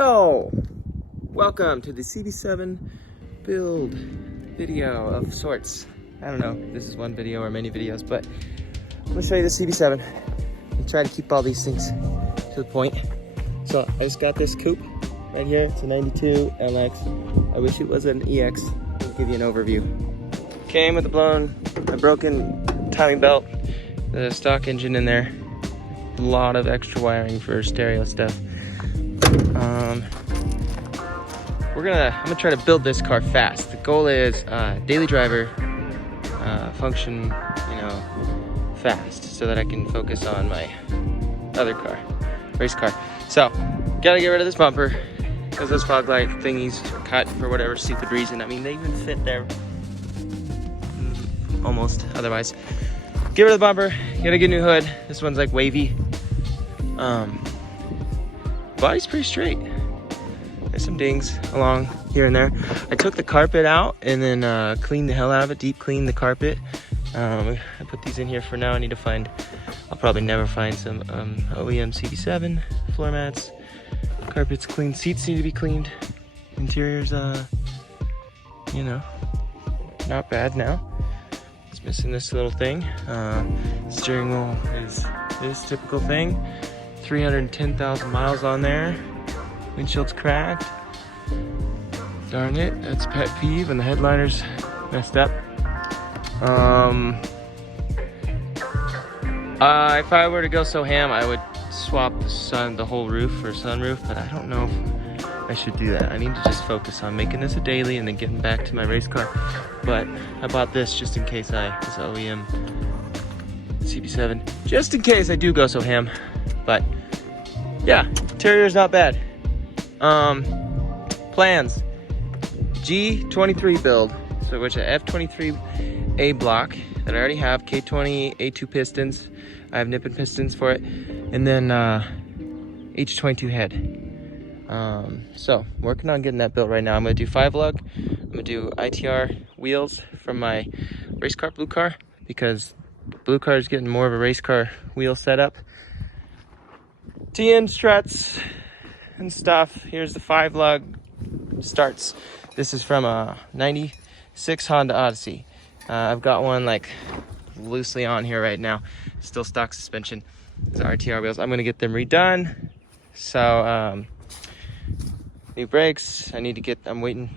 Yo! Welcome to the CB7 build video of sorts. I don't know if this is one video or many videos, but I'm gonna show you the CB7 and try to keep all these things to the point. So I just got this coupe right here. It's a 92 LX. I wish it was an EX. I'll give you an overview. Came with a broken timing belt, the stock engine in there, a lot of extra wiring for stereo stuff. I'm gonna try to build this car fast. The goal is daily driver, function, fast, so that I can focus on my other car, race car. So, gotta get rid of this bumper because those fog light thingies cut for whatever stupid reason. I mean, they even fit there almost. Otherwise, get rid of the bumper. Gotta get a new hood. This one's like wavy. Body's pretty straight. There's some dings along here and there. I took the carpet out and then cleaned the hell out of it, deep cleaned the carpet. I put these in here for now. I need to find, I'll probably never find some OEM CB7 floor mats. Carpet's clean, seats need to be cleaned. Interior's, not bad now. It's missing this little thing. Steering wheel is this typical thing. 310,000 miles on there. Windshield's cracked. Darn it, that's pet peeve, and the headliner's messed up. If I were to go so ham, I would swap the whole roof for a sunroof, but I don't know if I should do that. I need to just focus on making this a daily and then getting back to my race car. But I bought this just in case this OEM CB7, just in case I do go so ham. But yeah, interior's not bad. Plans, G23 build, so which a F23A block that I already have, K20 A2 pistons. I have nipping pistons for it, and then H22 head. So working on getting that built right now. I'm gonna do 5-lug. I'm gonna do ITR wheels from my race car, blue car, because blue car is getting more of a race car wheel setup. TN struts and stuff. Here's the 5-lug starts. This is from a 96 Honda Odyssey. I've got one like loosely on here right now. Still stock suspension. These are RTR wheels. I'm gonna get them redone. So new brakes. I'm waiting.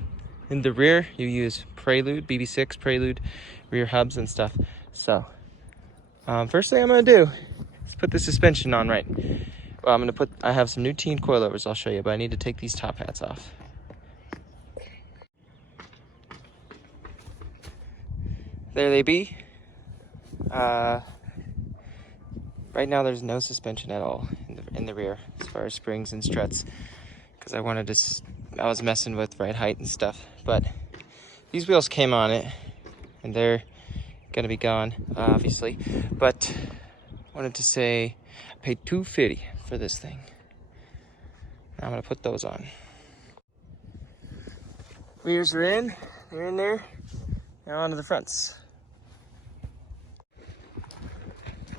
In the rear, you use Prelude, BB6 Prelude rear hubs and stuff. So first thing I'm gonna do is put the suspension on right. Well, I have some new teen coilovers I'll show you, but I need to take these top hats off. There they be. Right now there's no suspension at all in the rear as far as springs and struts, because I was messing with ride height and stuff, but these wheels came on it and they're gonna be gone, obviously, but wanted to say I paid $250 for this thing. Now I'm gonna put those on. Rears are in, they're in there. Now onto the fronts.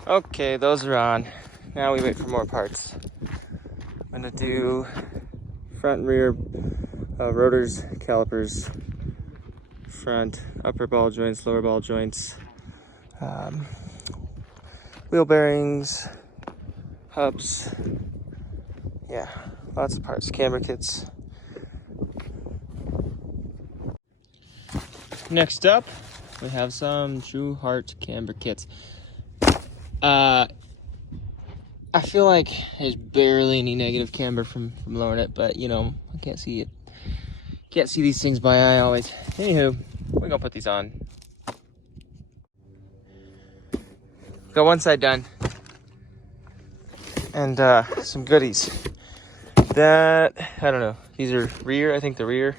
Okay, those are on. Now we wait for more parts. I'm gonna do front and rear rotors, calipers, front, upper ball joints, lower ball joints, wheel bearings, hubs, yeah, lots of parts, camber kits. Next up, we have some True Heart camber kits. I feel like there's barely any negative camber from lowering it, but I can't see it. Can't see these things by eye always. Anywho, we're gonna put these on. Got one side done. And some goodies. That, I don't know. These are rear, I think the rear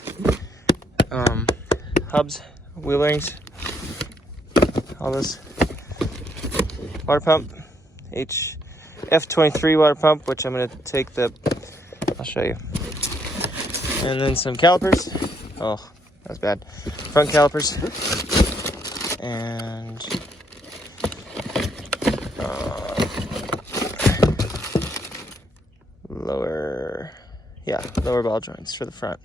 hubs, wheel bearings, all this. Water pump, F23 water pump, which I'm gonna take I'll show you. And then some calipers. Oh, that was bad. Front calipers. And lower Yeah, lower ball joints for the front.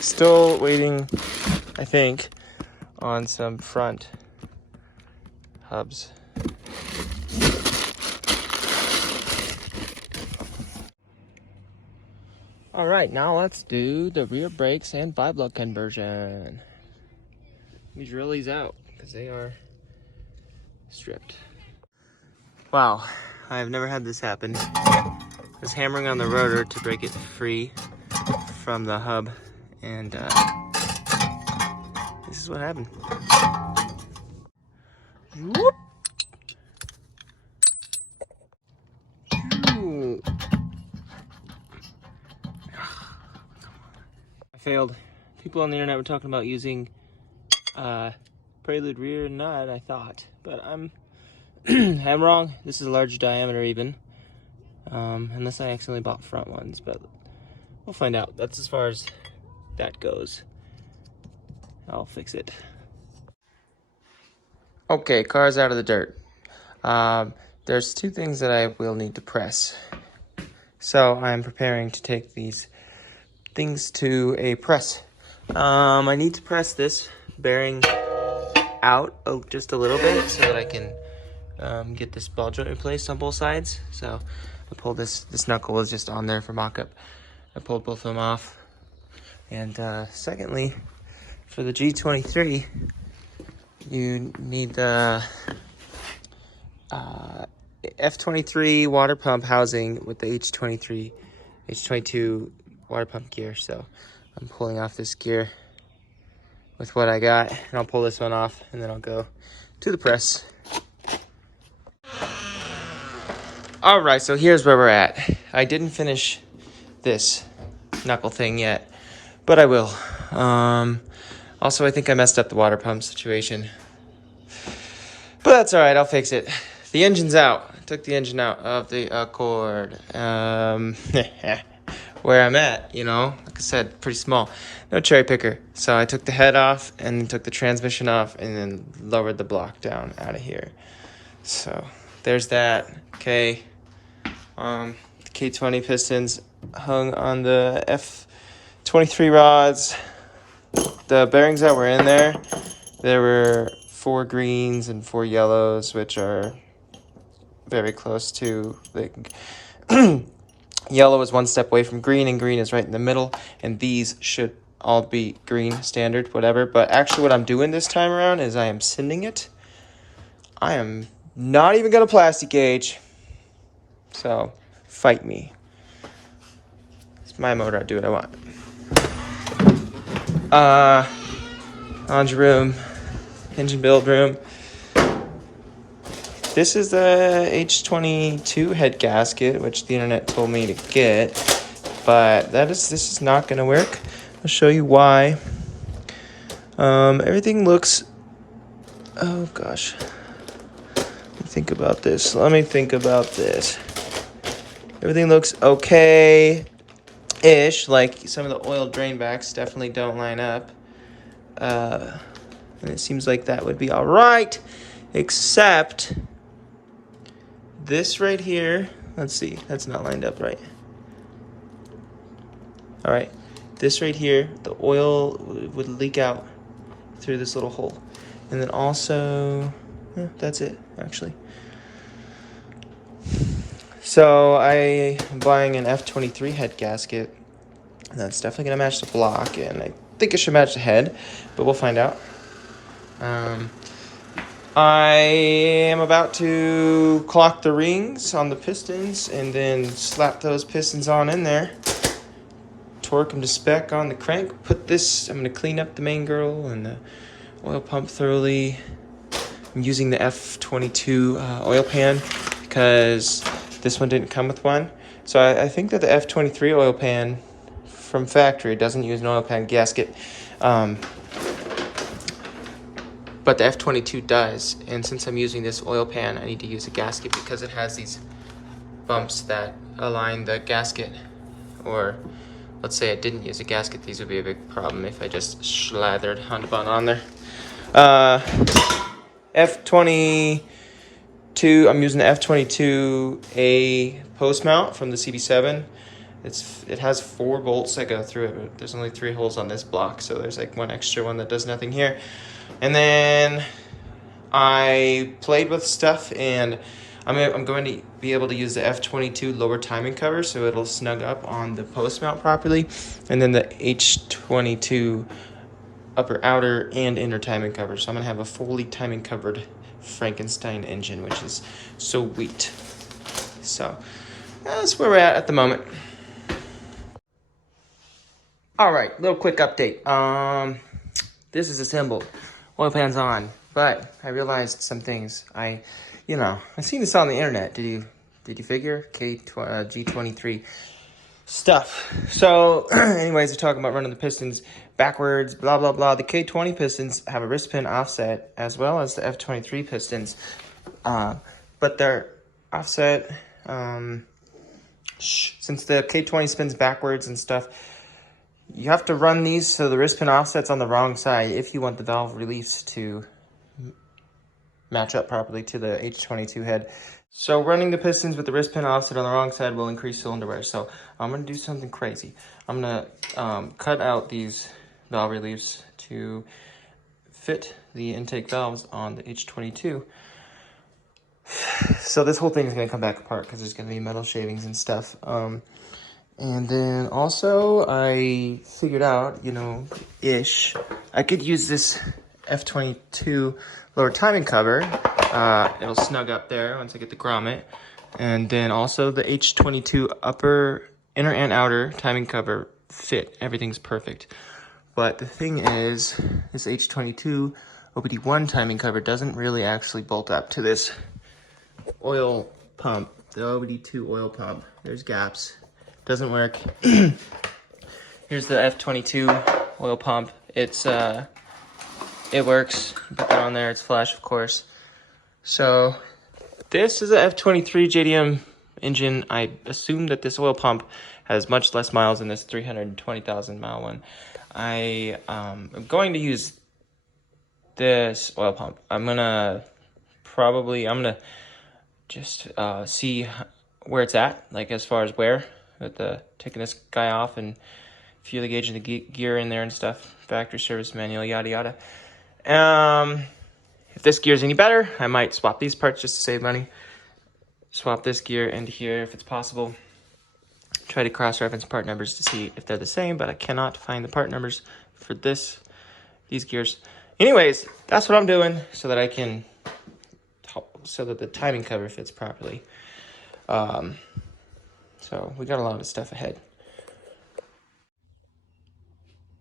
Still waiting, I think, on some front hubs. All right, now let's do the rear brakes and 5-lug conversion. Let me drill these out because they are stripped. Wow, I've never had this happen. I was hammering on the rotor to break it free from the hub, and this is what happened. Whoop. I failed. People on the internet were talking about using prelude rear nut, I thought, but I'm wrong. This is a larger diameter even, unless I accidentally bought front ones, but we'll find out. That's as far as that goes. I'll fix it. Okay, car's out of the dirt. There's two things that I will need to press. So I'm preparing to take these things to a press. I need to press this bearing out just a little bit so that I can get this ball joint replaced on both sides. So I pulled this knuckle was just on there for mock-up. I pulled both of them off. And secondly, for the G23, you need the F23 water pump housing with the H22 water pump gear. So I'm pulling off this gear with what I got, and I'll pull this one off, and then I'll go to the press. All right, so here's where we're at. I didn't finish this knuckle thing yet, but I will. Also, I think I messed up the water pump situation, but that's all right. I'll fix it. The engine's out. I took the engine out of the Accord. Where I'm at, you know, like I said, pretty small. No cherry picker. So I took the head off and then took the transmission off and then lowered the block down out of here. So there's that. Okay. The K20 pistons hung on the F23 rods. The bearings that were in there were 4 greens and 4 yellows, which are very close to the yellow is one step away from green, and green is right in the middle, and these should all be green, standard, whatever. But actually what I'm doing this time around is I am sanding it. I am not even going to plastic gauge. So, fight me. It's my motor, I do what I want. Laundry room, engine build room. This is the H22 head gasket, which the internet told me to get, but this is not going to work. I'll show you why. Everything looks, oh gosh. Let me think about this. Everything looks okay-ish, like some of the oil drain backs definitely don't line up. And it seems like that would be all right, except this right here. Let's see, that's not lined up right. All right, this right here, the oil would leak out through this little hole. And then also, that's it, actually. So I am buying an F23 head gasket. And that's definitely going to match the block, and I think it should match the head, but we'll find out. I am about to clock the rings on the pistons and then slap those pistons on in there. Torque them to spec on the crank. I'm going to clean up the main girdle and the oil pump thoroughly. I'm using the F22 oil pan because this one didn't come with one. So I think that the F23 oil pan from factory doesn't use an oil pan gasket. But the F22 does, and since I'm using this oil pan, I need to use a gasket because it has these bumps that align the gasket. Or let's say I didn't use a gasket, these would be a big problem if I just slathered Honda Bun on there. F22, I'm using the F22A post mount from the CB7. it has 4 bolts that go through it, but there's only 3 holes on this block, so there's like one extra one that does nothing here. And then I played with stuff, and I'm going to be able to use the F22 lower timing cover, so it'll snug up on the post mount properly, and then the H22 upper outer and inner timing cover. So I'm gonna have a fully timing covered Frankenstein engine, which is sweet. So that's where we're at the moment. All right, little quick update. This is assembled, oil pan's on, but I realized some things. I seen this on the internet. Did you figure? G23 stuff. So anyways, they're talking about running the pistons backwards, blah, blah, blah. The K20 pistons have a wrist pin offset as well as the F23 pistons. But they're offset, since the K20 spins backwards and stuff, you have to run these so the wrist pin offset's on the wrong side if you want the valve release to match up properly to the H22 head. So running the pistons with the wrist pin offset on the wrong side will increase cylinder wear. So I'm going to do something crazy. I'm going to cut out these valve reliefs to fit the intake valves on the H22. So this whole thing is going to come back apart because there's going to be metal shavings and stuff. And then also I figured out, I could use this F22 lower timing cover. It'll snug up there once I get the grommet. And then also the H22 upper, inner and outer timing cover fit. Everything's perfect. But the thing is, this H22 OBD1 timing cover doesn't really actually bolt up to this oil pump, the OBD2 oil pump. There's gaps. Doesn't work. Here's the F22 oil pump. It works. Put that on there. It's flush, of course. So this is a F23 JDM engine. I assume that this oil pump has much less miles than this 320,000 mile one. I am going to use this oil pump. I'm gonna just see where it's at, like as far as wear, with taking this guy off and fuel gauge and the gear in there and stuff, factory service manual, yada yada. If this gear's any better, I might swap these parts just to save money. Swap this gear into here if it's possible. Try to cross-reference part numbers to see if they're the same, but I cannot find the part numbers for these gears. Anyways, that's what I'm doing so that the timing cover fits properly. So we got a lot of stuff ahead.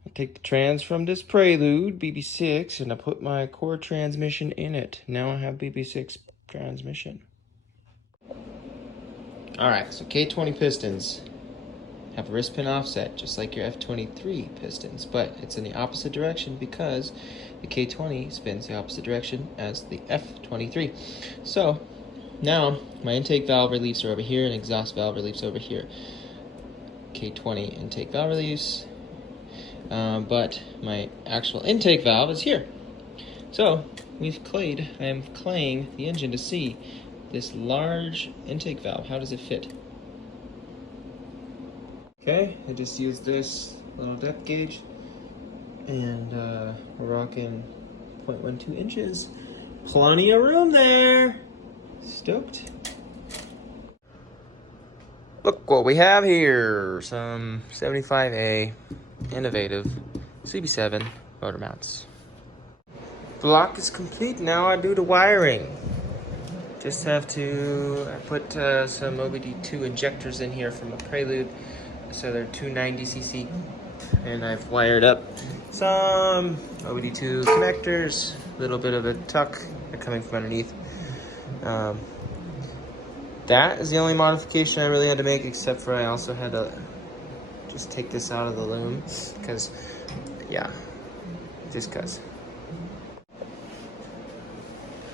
I take the trans from this Prelude BB6 and I put my core transmission in it. Now I have BB6 transmission. Alright, so K20 pistons have a wrist pin offset, just like your F23 pistons, but it's in the opposite direction because the K20 spins the opposite direction as the F23. So now my intake valve reliefs are over here and exhaust valve reliefs over here. K20 intake valve reliefs, but my actual intake valve is here. So I am claying the engine to see this large intake valve. How does it fit? Okay, I just used this little depth gauge, and we're rocking 0.12 inches. Plenty of room there. Stoked. Look what we have here. Some 75A innovative CB7 motor mounts. Block is complete. Now I do the wiring. Just have to put some OBD2 injectors in here from a Prelude. So they're 290cc. And I've wired up some OBD2 connectors. A little bit of a tuck. They're coming from underneath. That is the only modification I really had to make, except for I also had to just take this out of the loom. Because, yeah. Just because.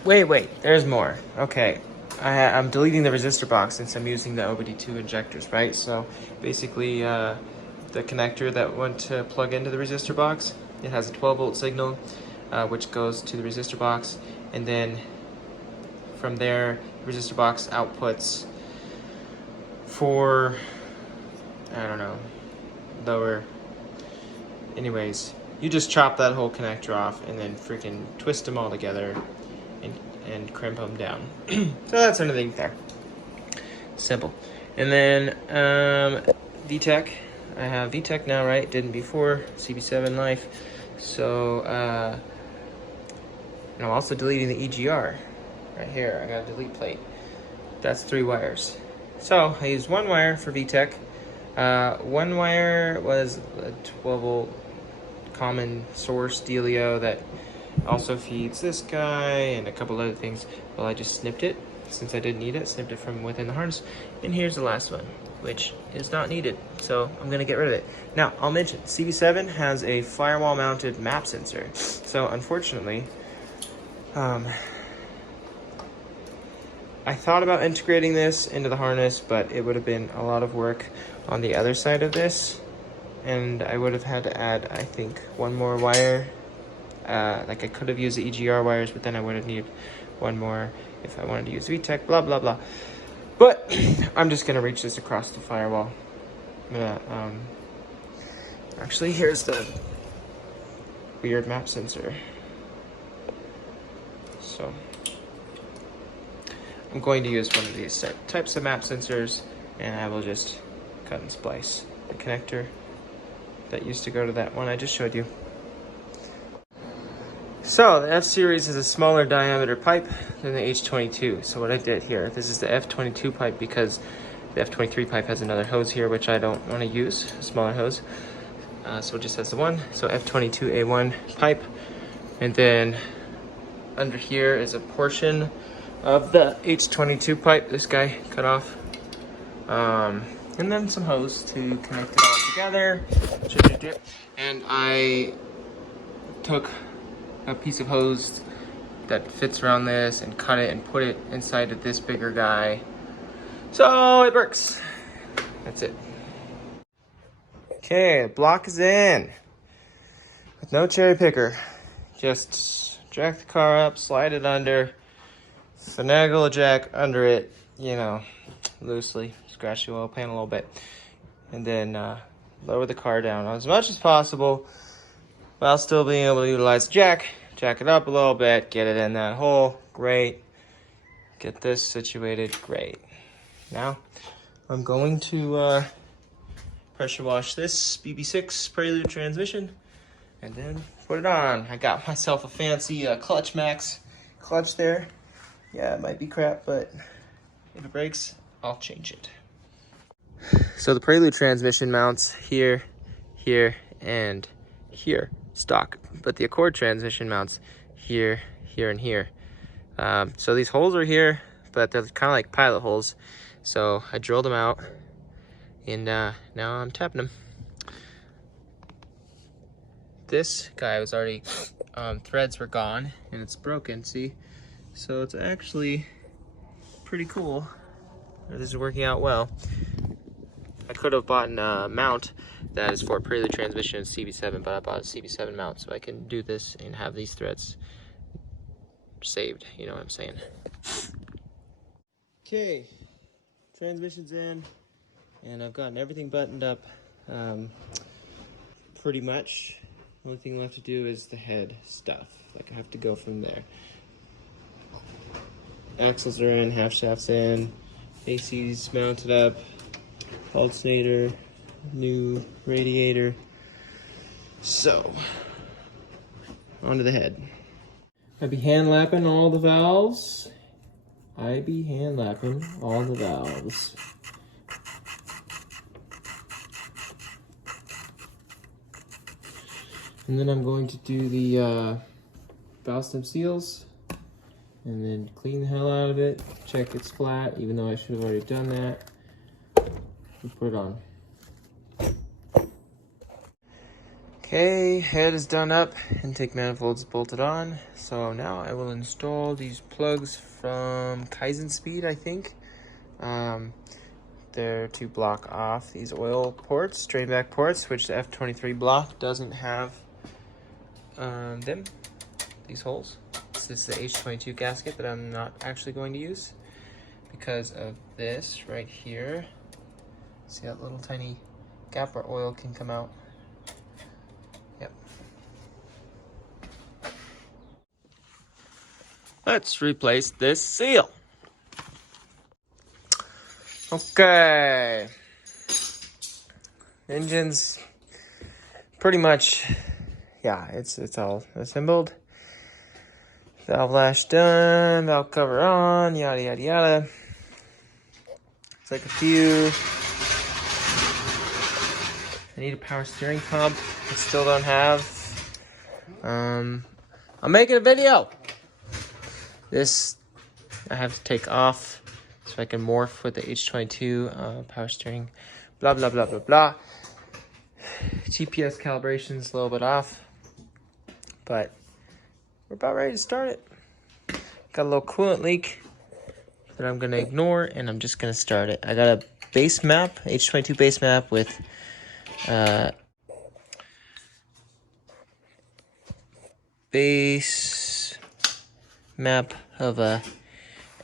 Wait, there's more. Okay, I'm deleting the resistor box since I'm using the OBD2 injectors, right? So basically, the connector that went to plug into the resistor box, it has a 12-volt signal, which goes to the resistor box, and then from there, the resistor box outputs for I don't know, lower. Anyways, you just chop that whole connector off and then freaking twist them all together and crimp them down. So that's another thing there. Simple. And then VTech. I have VTech now, right? Didn't before. CB7 Life. So, and I'm also deleting the EGR. Right here, I got a delete plate. That's 3 wires. So, I used 1 wire for VTech. 1 wire was a 12 volt common source dealio that also feeds this guy and a couple other things. Well, I just snipped it since I didn't need it, snipped it from within the harness. And here's the last one, which is not needed. So I'm gonna get rid of it. Now, I'll mention, CB7 has a firewall mounted map sensor. So unfortunately, I thought about integrating this into the harness, but it would have been a lot of work on the other side of this. And I would have had to add, I think, 1 more wire. Like I could have used the EGR wires, but then I would have needed 1 more if I wanted to use VTech, blah, blah, blah. But I'm just gonna reach this across the firewall. I'm gonna, actually, here's the weird map sensor. So I'm going to use one of these types of map sensors, and I will just cut and splice the connector that used to go to that one I just showed you. So the F-Series is a smaller diameter pipe than the H22. So what I did here, this is the F22 pipe because the F23 pipe has another hose here, which I don't want to use, a smaller hose. So it just has the one. So F22A1 pipe. And then under here is a portion of the H22 pipe this guy cut off. And then some hose to connect it all together. And I took a piece of hose that fits around this and cut it and put it inside of this bigger guy. So it works. That's it. Okay, the block is in with no cherry picker. Just jack the car up, slide it under, finagle a jack under it, you know, loosely, scratch the oil pan a little bit, and then lower the car down as much as possible while still being able to utilize the jack. Jack it up a little bit, get it in that hole, great. Get this situated, great. Now, I'm going to pressure wash this BB6 Prelude transmission and then put it on. I got myself a fancy Clutch Max clutch there. Yeah, it might be crap, but if it breaks, I'll change it. So the Prelude transmission mounts here, here, and here, stock. But the Accord transmission mounts here, here, and here. So these holes are here, but they're kind of like pilot holes. So I drilled them out, and now I'm tapping them. This guy was already, threads were gone, and it's broken, see? So it's actually pretty cool. This is working out well. I could have bought a mount that is for Prelude transmission and CB7, but I bought a CB7 mount so I can do this and have these threads saved, you know what I'm saying. Okay, transmission's in, and I've gotten everything buttoned up pretty much. The only thing left to do is the head stuff. Like I have to go from there. Axles are in, half shaft's in, AC's mounted up, alternator, new radiator. So, onto the head. I be hand lapping all the valves. And then I'm going to do the valve stem seals and then clean the hell out of it, check it's flat, even though I should have already done that, and put it on. Okay, head is done up, intake manifolds bolted on. So now I will install these plugs from Kaizen Speed, I think. They're to block off these oil ports, drain back ports, which the F23 block doesn't have these holes. This is the H22 gasket that I'm not actually going to use because of this right here. See that little tiny gap where oil can come out. Yep. Let's replace this seal. Okay. Engine's pretty much, yeah, it's all assembled. Valve lash done, valve cover on, yada yada yada. It's like a few. I need a power steering pump. I still don't have. I'm making a video. This I have to take off so I can morph with the H22 power steering. Blah blah blah blah blah. GPS calibration's a little bit off, but we're about ready to start it. Got a little coolant leak that I'm gonna ignore, and I'm just gonna start it. I got a base map, H22 base map with base map of a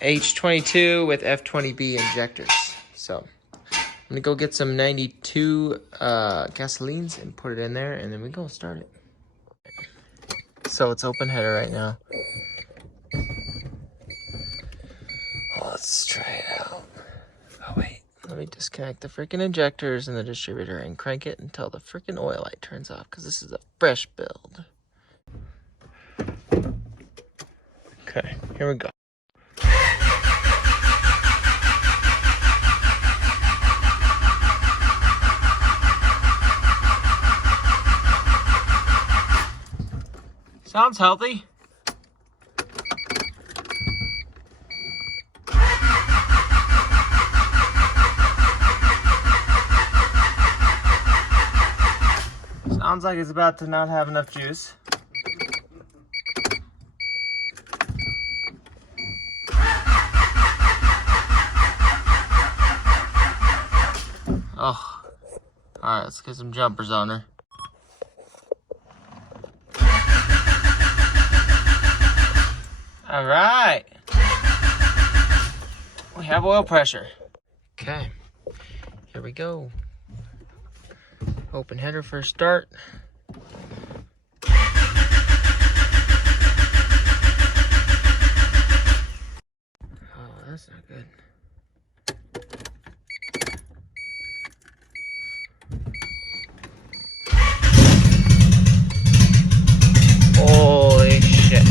H22 with F20B injectors. So I'm gonna go get some 92 gasolines and put it in there, and then we go start it. So it's open header right now. Let's try it out. Oh wait, let me disconnect the freaking injectors and the distributor and crank it until the freaking oil light turns off, because this is a fresh build. Okay, here we go. Sounds healthy. Sounds like it's about to not have enough juice. Oh, all right, let's get some jumpers on her. All right, we have oil pressure. Okay, here we go. Open header for a start. Oh, that's not good. Holy shit.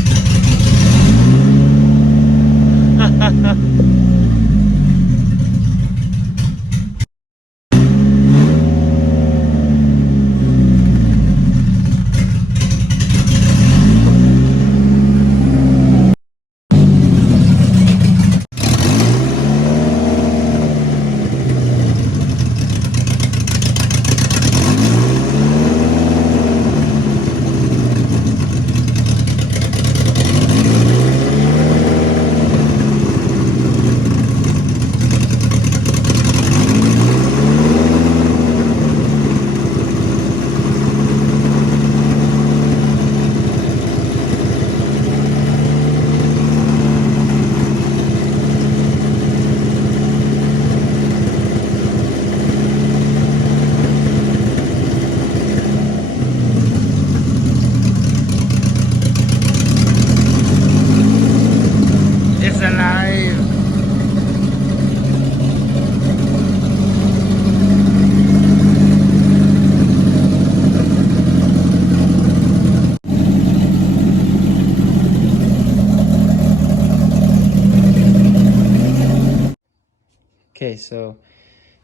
Okay, so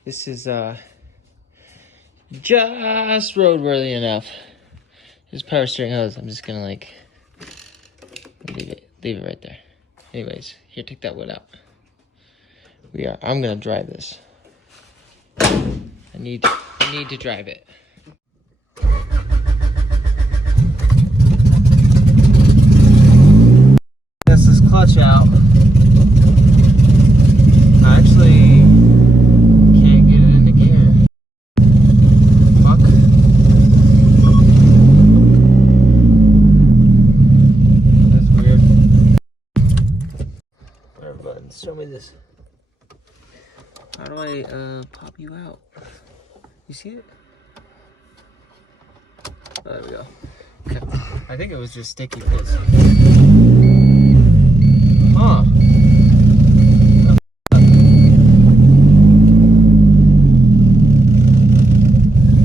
this is just roadworthy enough. This power steering hose, I'm just gonna like leave it right there. Anyways, here, take that wood out. I'm gonna drive this. I need to drive it. This is clutch out. I actually can't get it into gear. Fuck. That's weird. Whatever, buttons. Show me this. How do I pop you out? You see it? There we go. Okay. I think it was just sticky piss. Huh.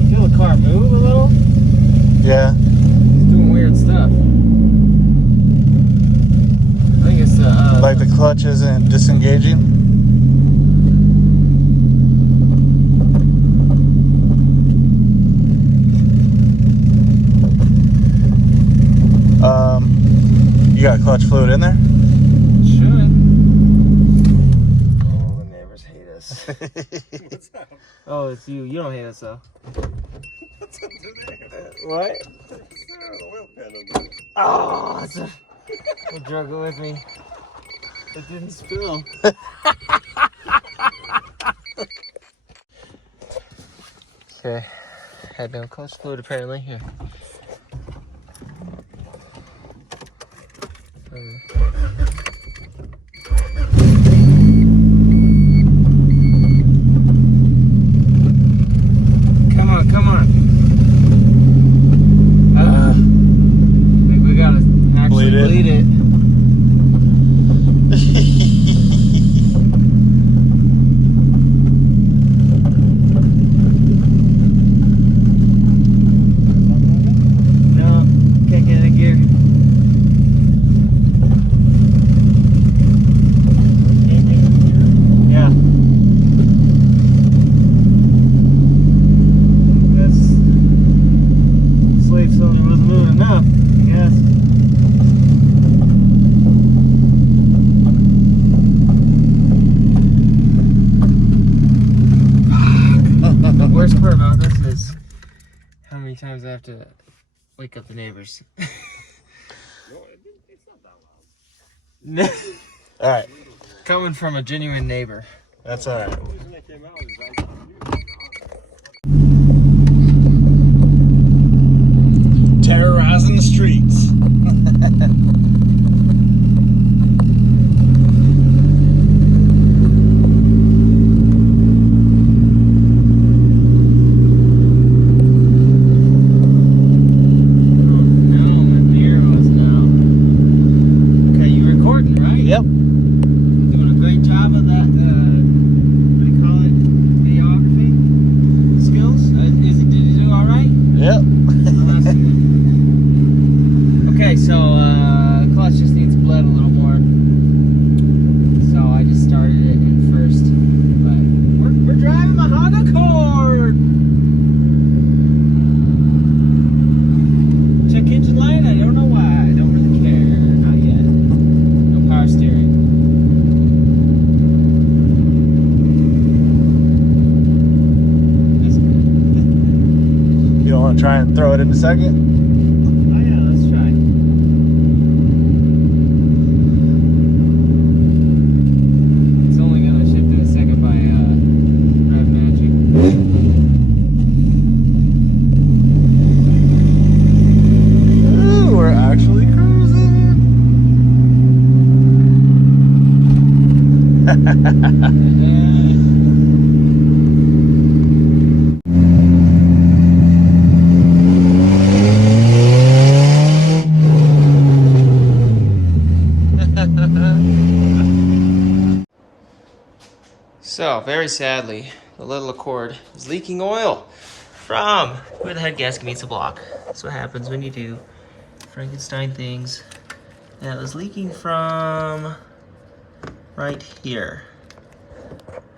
Feel the car move a little? Yeah. It's doing weird stuff. I think it's the Like the clutch isn't disengaging. You got clutch fluid in there? Should. Oh, the neighbors hate us. What's up? Oh, it's you. You don't hate us though. What's up today? What? The oil pan under it. Oh, it's a... I drug it with me. It didn't spill. Okay. Had no clutch fluid apparently. Here. Come on, come on. I think we gotta actually bleed it. No, can't get it in gear. Yeah. That's slave cylinder wasn't moving enough, I guess. The worst part about this is how many times I have to wake up the neighbors. No, it's not that loud. Alright. Coming from a genuine neighbor. That's alright. The reason they came out is I Terrorizing the streets. Yep. Doing a great job of that, what do you call it, videography skills? Did you do all right? Yep. Oh, that's good. Okay, so clutch just needs bled a little more. So I just started it in first. But we're driving the Honda Accord! Check engine light? I don't know why. I don't really care. Not yet. No power steering. You don't want to try and throw it in a second? Oh yeah, let's try. It's only gonna shift in a second by rev matching. Ooh, we're actually cruising. So, very sadly, the little Accord is leaking oil from where the head gasket meets the block. That's what happens when you do Frankenstein things. And it was leaking from right here.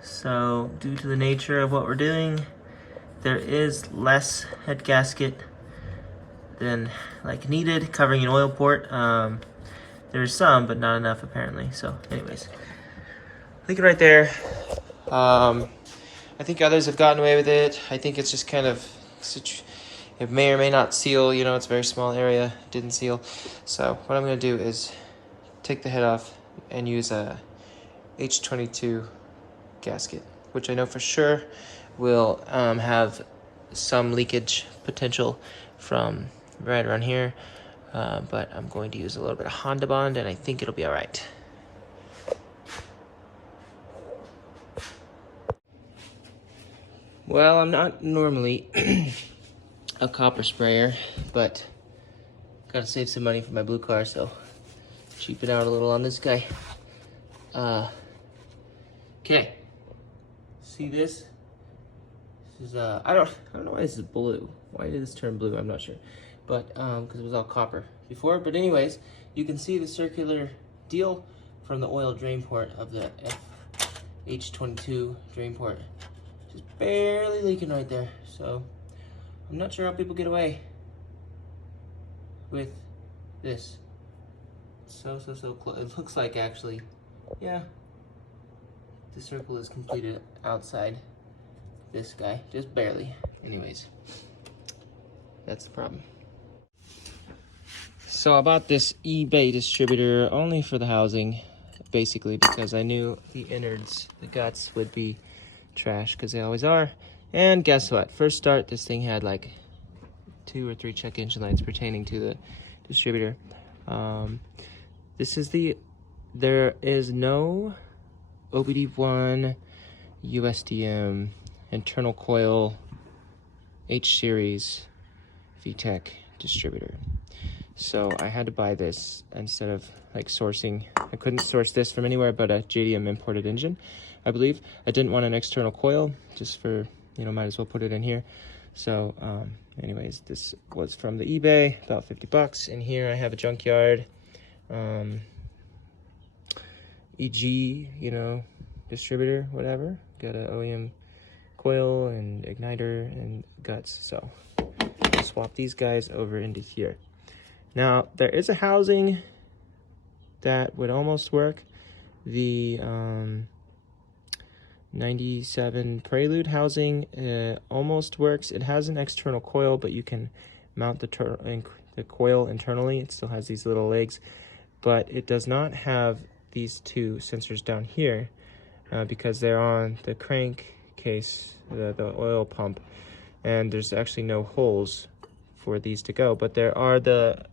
So, due to the nature of what we're doing, there is less head gasket than like needed covering an oil port. There's some, but not enough apparently. So, anyways, leak it right there. I think others have gotten away with it. I think it's just kind of, it may or may not seal, you know, it's a very small area, it didn't seal. So what I'm going to do is take the head off and use a H22 gasket, which I know for sure will have some leakage potential from right around here. But I'm going to use a little bit of Honda Bond and I think it'll be all right. Well, I'm not normally a copper sprayer, but gotta save some money for my blue car, so cheapen out a little on this guy. Okay. See this? This is I don't know why this is blue. Why did this turn blue? I'm not sure. But because it was all copper before. But anyways, you can see the circular deal from the oil drain port of the H22 drain port. Just barely leaking right there. So I'm not sure how people get away with this. So close. It looks like actually, yeah, the circle is completed outside this guy, just barely. Anyways, that's the problem. So I bought this eBay distributor only for the housing, basically because I knew the innards, the guts would be trash, because they always are. And guess what? First start, this thing had like 2 or 3 check engine lights pertaining to the distributor. There is no OBD1 USDM internal coil H series VTEC distributor. So I had to buy this instead of like sourcing. I couldn't source this from anywhere but a JDM imported engine, I believe. I didn't want an external coil, just for, you know, might as well put it in here. So anyways, this was from the eBay, about 50 bucks. In here I have a junkyard EG, you know, distributor, whatever. Got a OEM coil and igniter and guts. So swap these guys over into here. Now there is a housing that would almost work. The 97 Prelude housing almost works. It has an external coil, but you can mount the coil internally. It still has these little legs, but it does not have these 2 sensors down here because they're on the crank case, the oil pump, and there's actually no holes for these to go, but there are the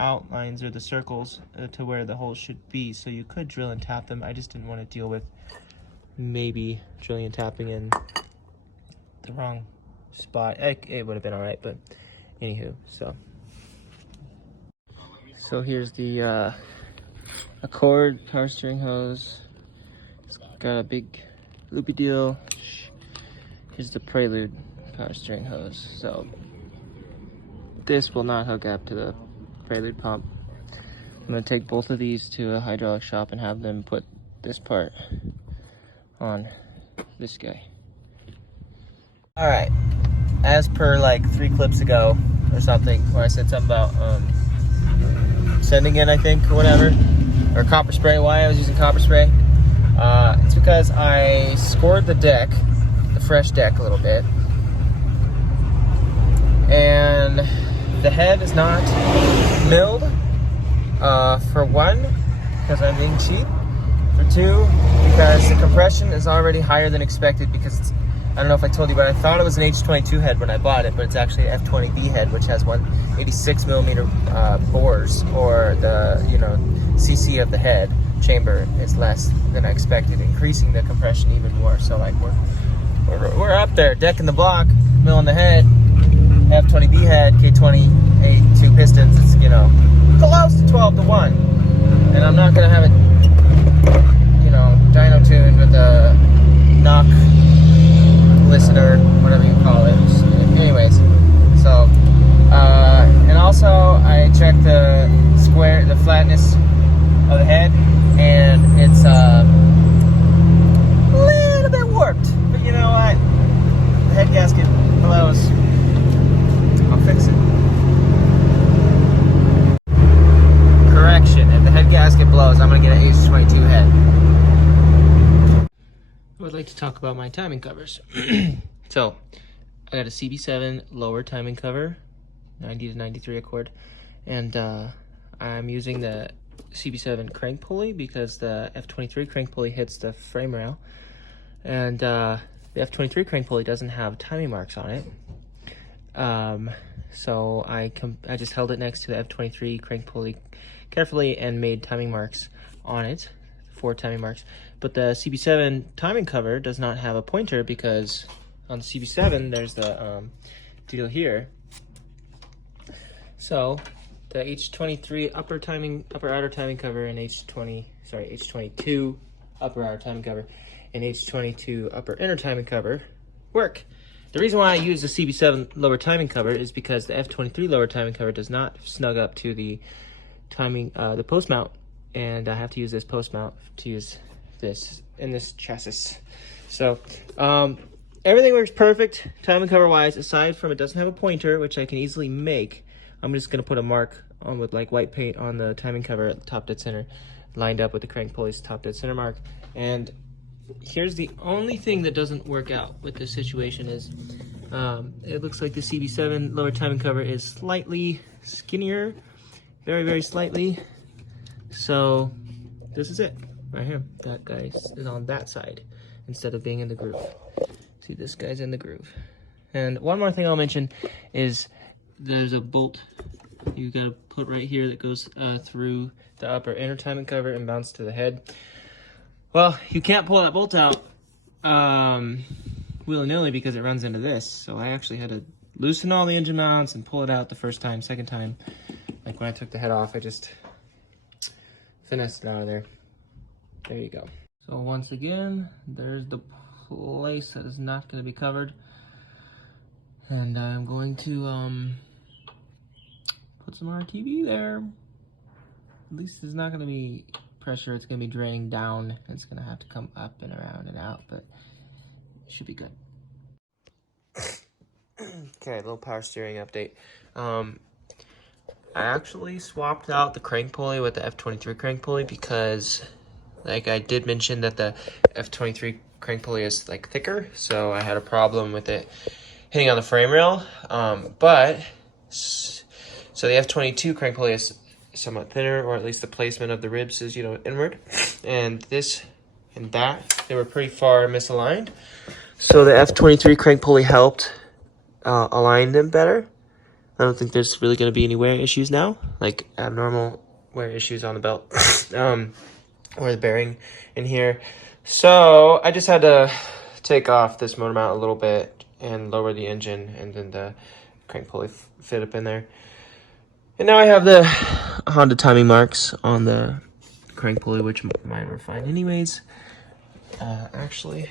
outlines or the circles to where the holes should be, so you could drill and tap them. I just didn't want to deal with maybe drilling and tapping in the wrong spot. It would have been all right, but anywho, so here's the Accord power steering hose. It's got a big loopy deal. Here's the Prelude power steering hose. So this will not hook up to the Prelude pump. I'm gonna take both of these to a hydraulic shop and have them put this part on this guy. All right, as per like 3 clips ago or something, where I said something about sending in, I think, or whatever, or copper spray, why I was using copper spray. It's because I scored the deck, the fresh deck, a little bit, and the head is not milled, for 1, because I'm being cheap, for 2, because the compression is already higher than expected, because it's, I don't know if I told you, but I thought it was an H22 head when I bought it, but it's actually an F20B head, which has 186 millimeter bores, or the, you know, CC of the head chamber is less than I expected, increasing the compression even more. So like we're up there, decking the block, milling the head, F20B head, K28 2 pistons. It's, you know, close to 12-1, and I'm not gonna have it, you know, dyno tuned with a knock listener, whatever you call it. Anyways, so and also I checked the flatness of the head, and it's a little bit warped, but you know what, the head gasket blows. I'll fix it. Correction, if the head gasket blows, I'm gonna get an H22 head. I would like to talk about my timing covers. So I got a CB7 lower timing cover, 90 to 93 Accord, and I'm using the CB7 crank pulley because the F23 crank pulley hits the frame rail, and the F23 crank pulley doesn't have timing marks on it. So I just held it next to the F23 crank pulley carefully and made timing marks on it, 4 timing marks. But the CB7 timing cover does not have a pointer, because on the CB7 there's the deal here So the H23 upper outer timing cover and H22 upper outer timing cover and H22 upper inner timing cover work. The reason why I use the CB7 lower timing cover is because the F23 lower timing cover does not snug up to the the post mount, and I have to use this post mount to use this in this chassis. So everything works perfect timing cover wise, aside from it doesn't have a pointer, which I can easily make. I'm just gonna put a mark on with like white paint on the timing cover at the top dead center, lined up with the crank pulley's top dead center mark. And here's the only thing that doesn't work out with this situation is it looks like the CB7 lower timing cover is slightly skinnier, very, very slightly. So this is it right here. That guy is on that side instead of being in the groove. See, this guy's in the groove. And one more thing I'll mention is there's a bolt you gotta put right here that goes through the upper inner timing cover and bounce to the head. Well, you can't pull that bolt out willy-nilly because it runs into this. So I actually had to loosen all the engine mounts and pull it out the first time. Second time, like when I took the head off, I just finessed it out of there. There you go. So once again, there's the place that is not going to be covered. And I'm going to put some RTV there. At least it's not going to be pressure, it's going to be draining down. It's going to have to come up and around and out, but it should be good. Okay, a little power steering update. I actually swapped out the crank pulley with the F23 crank pulley because, like I did mention, that the F23 crank pulley is like thicker, so I had a problem with it hitting on the frame rail. So the F22 crank pulley is somewhat thinner, or at least the placement of the ribs is, inward. And this and that, they were pretty far misaligned. So the F23 crank pulley helped align them better. I don't think there's really going to be any wear issues now, like abnormal wear issues on the belt or the bearing in here. So I just had to take off this motor mount a little bit and lower the engine, and then the crank pulley fit up in there. And now I have the Honda timing marks on the crank pulley, which mine were fine anyways. Actually,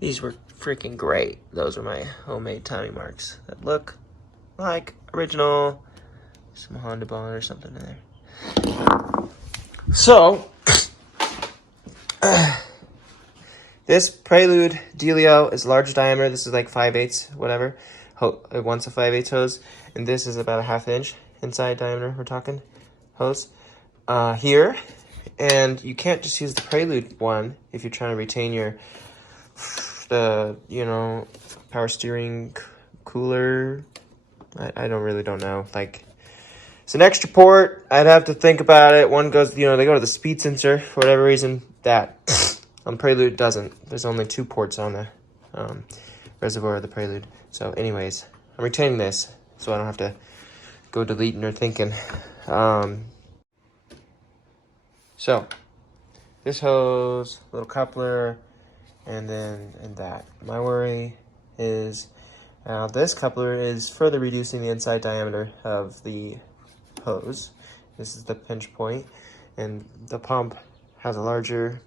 these were freaking great. Those are my homemade timing marks that look like original. Some Honda bond or something in there. So, this Prelude Delio is large diameter. This is like 5/8, whatever. Once a 5/8 hose. And this is about a 1/2 inch inside diameter, we're talking, hose. Here. And you can't just use the Prelude one if you're trying to retain the power steering cooler. I don't know. Like, it's an extra port. I'd have to think about it. One goes, they go to the speed sensor for whatever reason. That on Prelude doesn't. There's only 2 ports on the reservoir of the Prelude. So anyways, I'm retaining this so I don't have to go deleting or thinking. So this hose, little coupler, and that. My worry is this coupler is further reducing the inside diameter of the hose. This is the pinch point, and the pump has a larger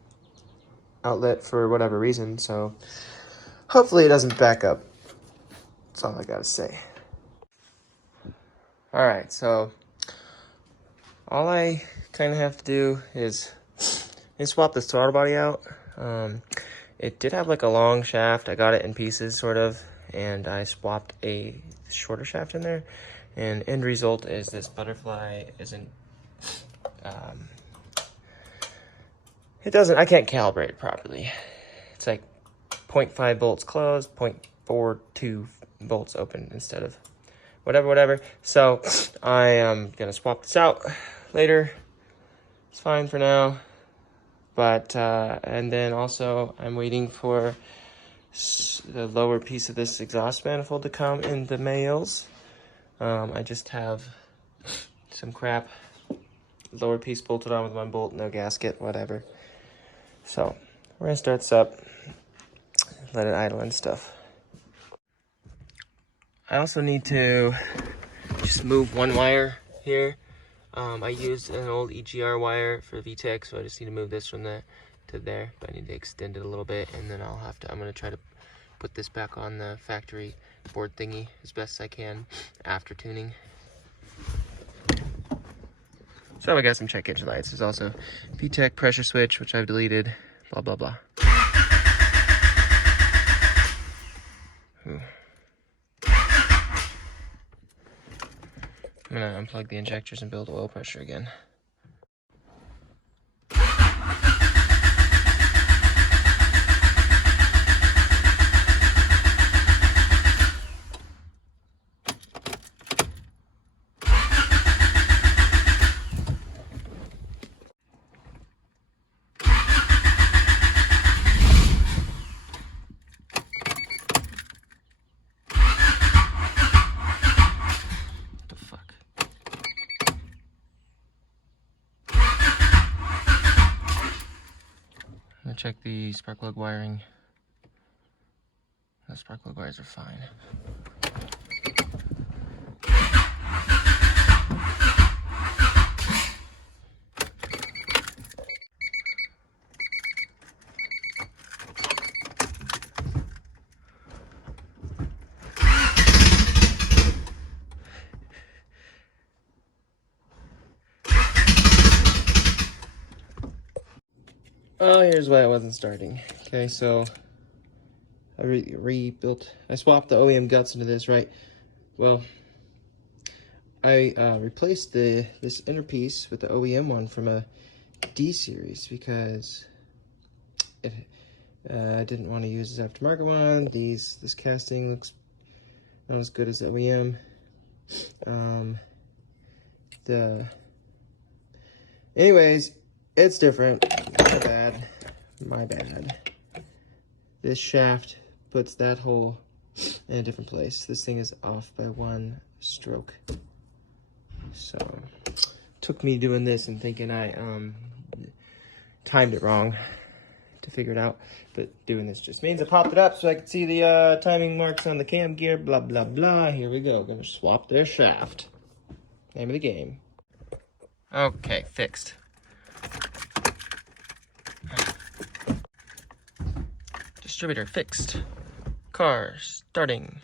outlet for whatever reason, so hopefully it doesn't back up. That's all I gotta say. Alright, so all I kind of have to do is swap the throttle body out. It did have like a long shaft. I got it in pieces, sort of, and I swapped a shorter shaft in there, and end result is this butterfly isn't I can't calibrate it properly. It's like 0.5 bolts closed, 0.42 bolts open instead of whatever. So I am gonna swap this out later. It's fine for now. But, and then also I'm waiting for the lower piece of this exhaust manifold to come in the mails. I just have some crap lower piece bolted on with one bolt, no gasket, whatever. So we're gonna start this up, let it idle and stuff. I also need to just move one wire here. I used an old EGR wire for VTEC, so I just need to move this from there to there. But I need to extend it a little bit, and then I'm gonna try to put this back on the factory board thingy as best I can after tuning. So I got some check engine lights. There's also VTEC pressure switch, which I've deleted, blah, blah, blah. Ooh. I'm gonna unplug the injectors and build oil pressure again. Check the spark plug wiring. The spark plug wires are fine. Oh, here's why it wasn't starting. Okay, so I rebuilt, I swapped the OEM guts into this, right? Well, I replaced this inner piece with the OEM one from a D series because it I didn't want to use this aftermarket one. This casting looks not as good as the OEM. Anyways, it's different. My bad. This shaft puts that hole in a different place. This thing is off by 1 stroke. So, took me doing this and thinking I timed it wrong to figure it out. But doing this just means I popped it up so I could see the timing marks on the cam gear, blah, blah, blah. Here we go. Gonna swap their shaft. Name of the game. Okay, fixed. Distributor fixed. Car starting.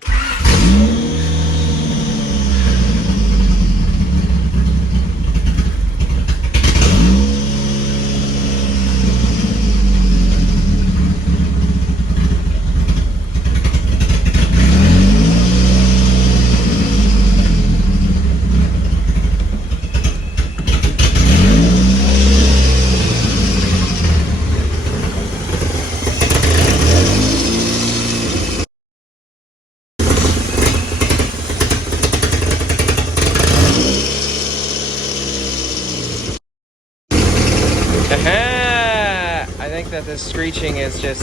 I think that this screeching is just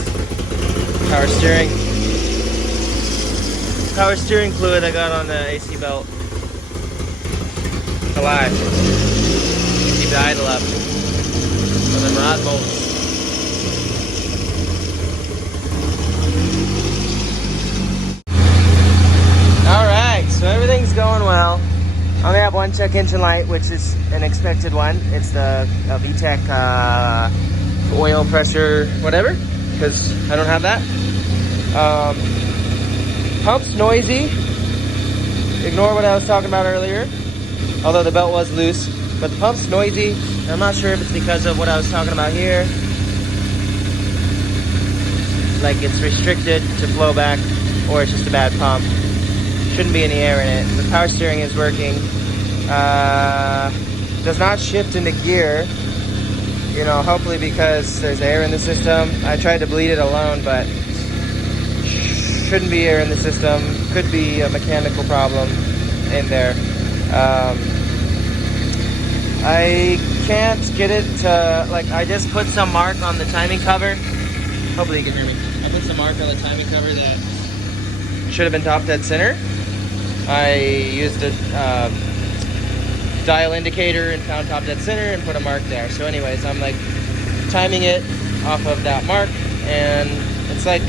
power steering fluid I got on the AC belt. It's alive. Keep the idle up. So them rod bolts. Alright, so everything's going well. I only have one check engine light, which is an expected one. It's the VTEC oil pressure, whatever, because I don't have that. Pump's noisy. Ignore what I was talking about earlier, although the belt was loose. But the pump's noisy. I'm not sure if it's because of what I was talking about here. Like it's restricted to flow back, or it's just a bad pump. Shouldn't be any air in it. The power steering is working. Does not shift into gear. You know, hopefully because there's air in the system. I tried to bleed it alone, but shouldn't be air in the system. Could be a mechanical problem in there. I can't get it to, like, I just put some mark on the timing cover. Hopefully you can hear me. I put some mark on the timing cover that should have been top dead center. I used a dial indicator and found top dead center and put a mark there. So anyways, I'm like timing it off of that mark, and it's like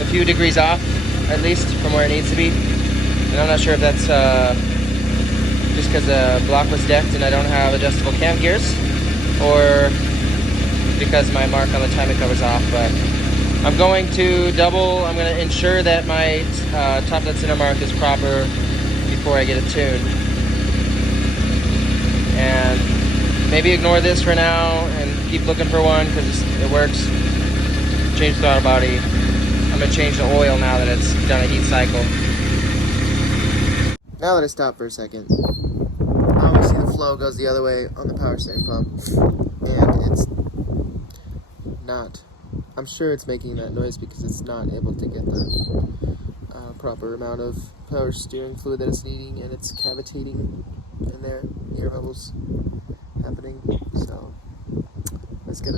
a few degrees off. at least from where it needs to be. And I'm not sure if that's just because the block was decked and I don't have adjustable cam gears, or because my mark on the timing cover's off. But I'm going to ensure that my top dead center mark is proper before I get it tuned. And maybe ignore this for now and keep looking for one because it works. Change the throttle body. I'm going to change the oil now that it's done a heat cycle. Now that I stop for a second, obviously the flow goes the other way on the power steering pump, and it's not, I'm sure it's making that noise because it's not able to get the proper amount of power steering fluid that it's needing, and it's cavitating in there, air bubbles happening. So let's get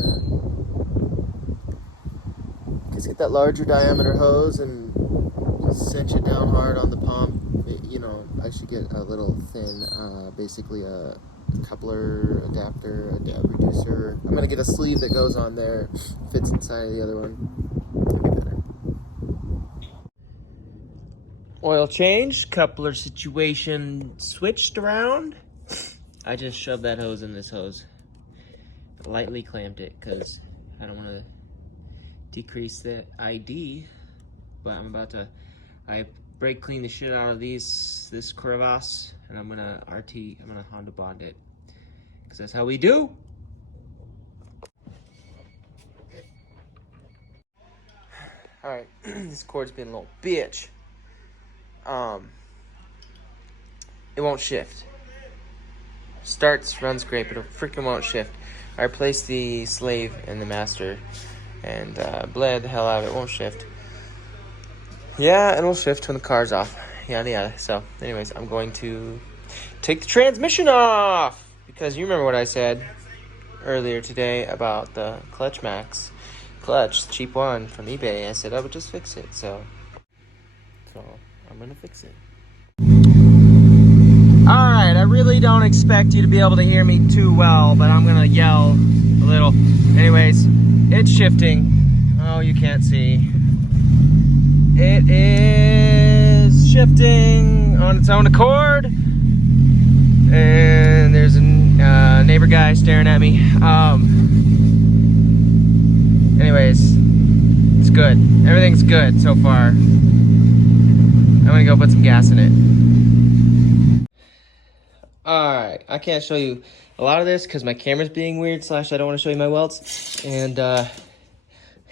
that larger diameter hose and cinch it down hard on the pump. You know, I should get a little thin, basically a coupler adapter, a reducer. I'm gonna get a sleeve that goes on there, fits inside of the other one. It'll be better. Oil change, coupler situation switched around. I just shoved that hose in this hose. Lightly clamped it because I don't want to decrease the ID, but I brake clean the shit out of this crevasse, and I'm gonna Honda Bond it, because that's how we do. Alright, this cord's being a little bitch. It won't shift. Starts, runs great, but it freaking won't shift. I replaced the slave and the master, and bled the hell out of it. Won't shift. Yeah, it'll shift when the car's off. Yada yada. So, anyways, I'm going to take the transmission off, because you remember what I said earlier today about the Clutch Max clutch, cheap one from eBay. I said I would just fix it. So I'm gonna fix it. Alright, I really don't expect you to be able to hear me too well, but I'm gonna yell a little. Anyways, it's shifting. Oh, you can't see. It is shifting on its own accord. And there's a neighbor guy staring at me. Anyways, it's good. Everything's good so far. I'm gonna go put some gas in it. Alright, I can't show you a lot of this because my camera's being weird, / I don't want to show you my welds. And yeah,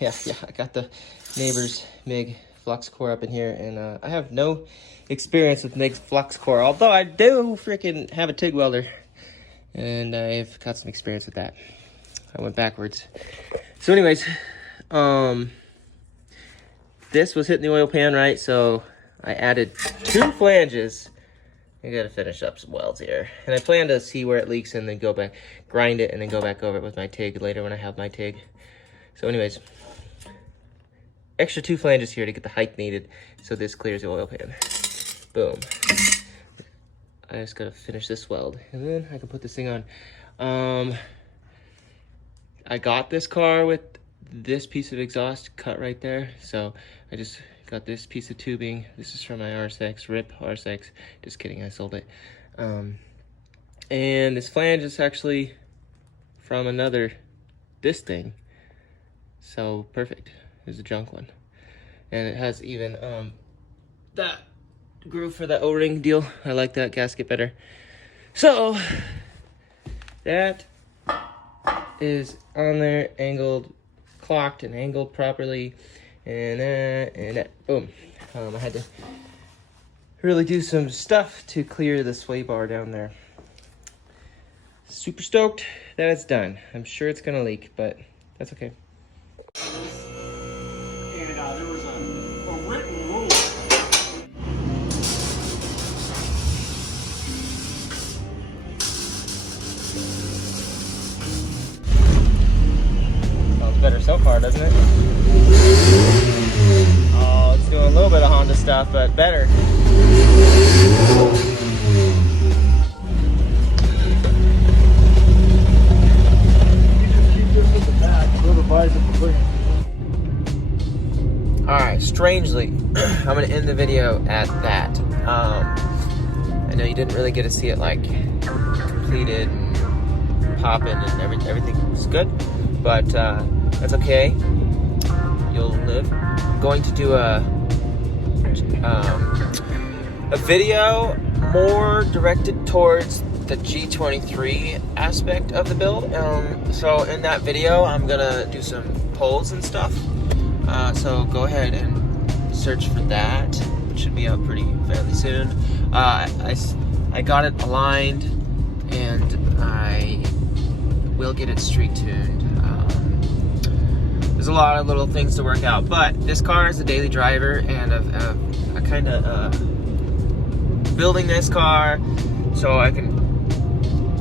I got the neighbor's MIG flux core up in here, and I have no experience with MIG flux core, although I do freaking have a TIG welder, and I've got some experience with that. I went backwards. So anyways, this was hitting the oil pan, right? So I added 2 flanges. I gotta finish up some welds here. And I plan to see where it leaks and then go back, grind it, and then go back over it with my TIG later when I have my TIG. So anyways, extra 2 flanges here to get the height needed so this clears the oil pan. Boom. I just gotta finish this weld, and then I can put this thing on. I got this car with this piece of exhaust cut right there, so I just got this piece of tubing. This is from my RSX, RIP RSX. Just kidding, I sold it. And this flange is actually from this thing. So perfect. It's a junk one. And it has even that groove for the O-ring deal. I like that gasket better. So that is on there, angled, clocked and angled properly. And that, boom. I had to really do some stuff to clear the sway bar down there. Super stoked that it's done. I'm sure it's gonna leak, but that's okay. And there was a written rule. Sounds better so far, doesn't it? Oh, it's doing a little bit of Honda stuff, but better. Alright, strangely, I'm gonna end the video at that. I know you didn't really get to see it like completed and popping and everything was good, but that's okay. You'll live. I'm going to do a video more directed towards the G23 aspect of the build. So in that video, I'm gonna do some polls and stuff. So go ahead and search for that. It should be up pretty fairly soon. I got it aligned, and I will get it street tuned. There's a lot of little things to work out, but this car is a daily driver, and I kind of building this car so I can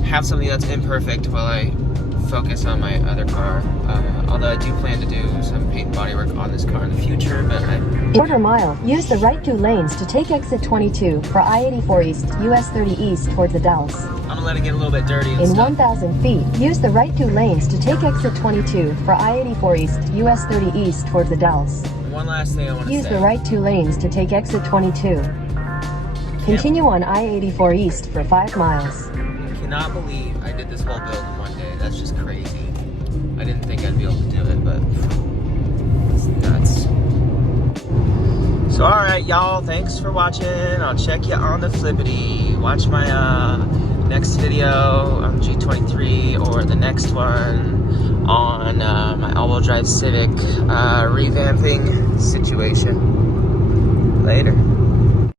have something that's imperfect while I focus on my other car. Although I do plan to do some paint and body work on this car in the future, but Quarter mile, use the right 2 lanes to take exit 22 for I-84 East, US 30 East towards the Dalles. I'm gonna let it get a little bit dirty and In stuff. 1,000 feet, use the right 2 lanes to take exit 22 for I-84 East, US 30 East towards the Dalles. One last thing I want to Use say. the right 2 lanes to take exit 22. Continue on I-84 East for 5 miles. I cannot believe I did this whole build in one day. That's just crazy. I didn't think I'd be able to do it, but it's nuts. So alright y'all, thanks for watching. I'll check you on the flippity. Watch my next video on G23, or the next one on my all-wheel drive Civic revamping situation.